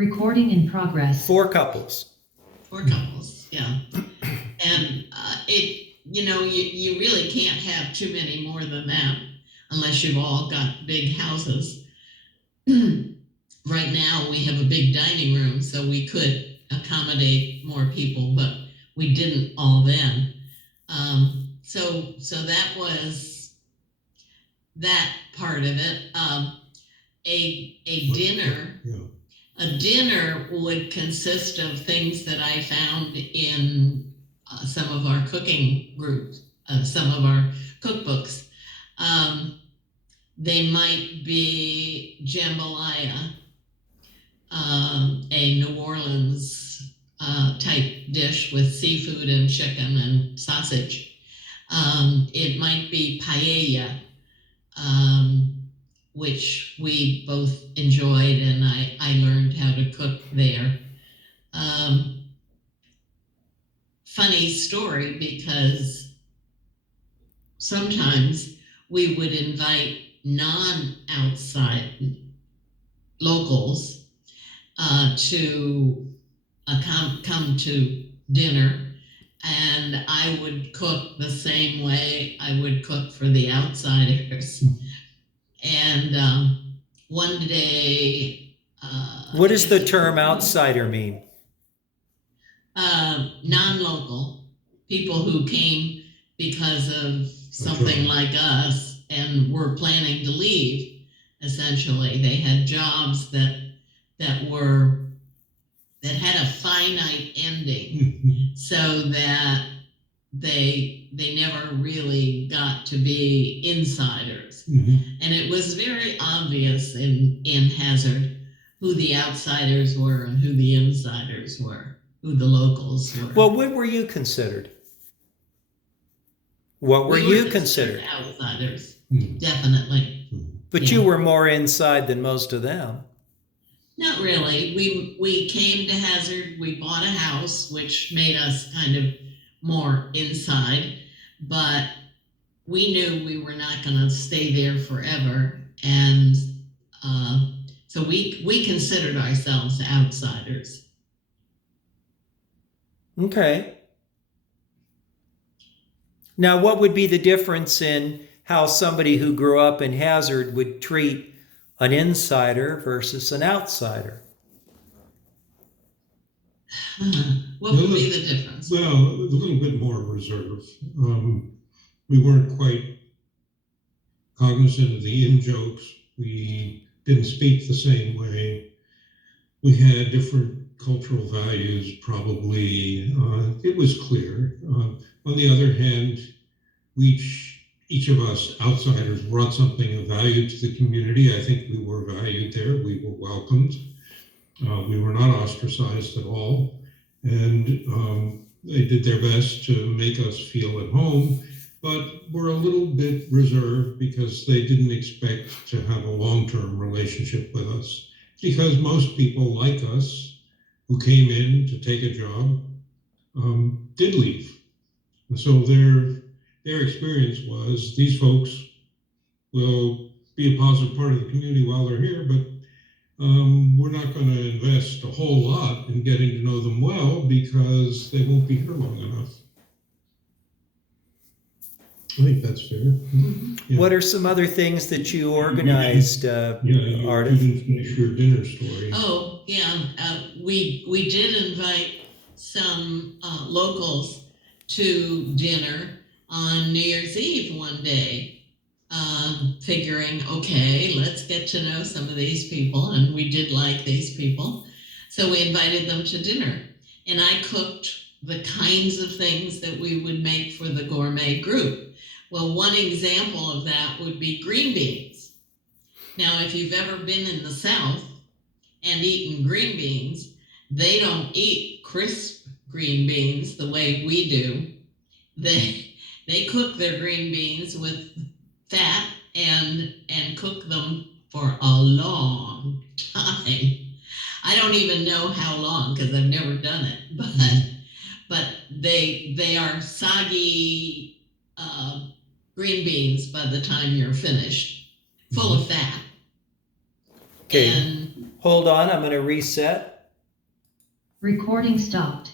Recording in progress. 4 couples. 4 couples, yeah. And you really can't have too many more than that unless you've all got big houses. Right now, we have a big dining room, so we could accommodate more people, but we didn't all then. So that was that part of it. A dinner would consist of things that I found in some of our cooking groups, some of our cookbooks. They might be jambalaya, a New Orleans type dish with seafood and chicken and sausage. It might be paella, which we both enjoyed, and I learned how to cook there. Funny story, because sometimes we would invite non-outside locals to come to dinner, and I would cook the same way I would cook for the outsiders. And one day... What does the term outsider mean? Non-local, people who came because of something like us and were planning to leave. Essentially, they had jobs that had a finite ending, so that they never really got to be insiders. And it was very obvious in Hazard who the outsiders were and who the insiders were, who the locals were. Well, what were you considered? What were you considered? Outsiders, definitely. But you were more inside than most of them. Not really. We came to Hazard, we bought a house, which made us kind of more inside, but we knew we were not going to stay there forever, and so we considered ourselves outsiders. Okay. Now, what would be the difference in how somebody who grew up in Hazard would treat an insider versus an outsider? What would be the difference? Well, a little bit more reserve. We weren't quite cognizant of the in-jokes. We didn't speak the same way. We had different cultural values, probably. It was clear. On the other hand, each of us outsiders brought something of value to the community. I think we were valued there. We were welcomed. We were not ostracized at all. And they did their best to make us feel at home, but were a little bit reserved because they didn't expect to have a long-term relationship with us. Because most people like us who came in to take a job did leave. And so their experience was, these folks will be a positive part of the community while they're here, but we're not going to invest a whole lot in getting to know them well because they won't be here long enough. I think that's fair. Mm-hmm. What are some other things that you organized, Ardith? You didn't finish your dinner story. Oh, yeah. We did invite some locals to dinner on New Year's Eve one day. Figuring, okay, let's get to know some of these people, and we did like these people, so we invited them to dinner, and I cooked the kinds of things that we would make for the gourmet group. Well, one example of that would be green beans. Now, if you've ever been in the South and eaten green beans, they don't eat crisp green beans the way we do. They cook their green beans with fat and cook them for a long time. I don't even know how long because I've never done it, but they are soggy green beans by the time you're finished, full of fat. Okay. And Hold on, I'm going to reset. Recording stopped.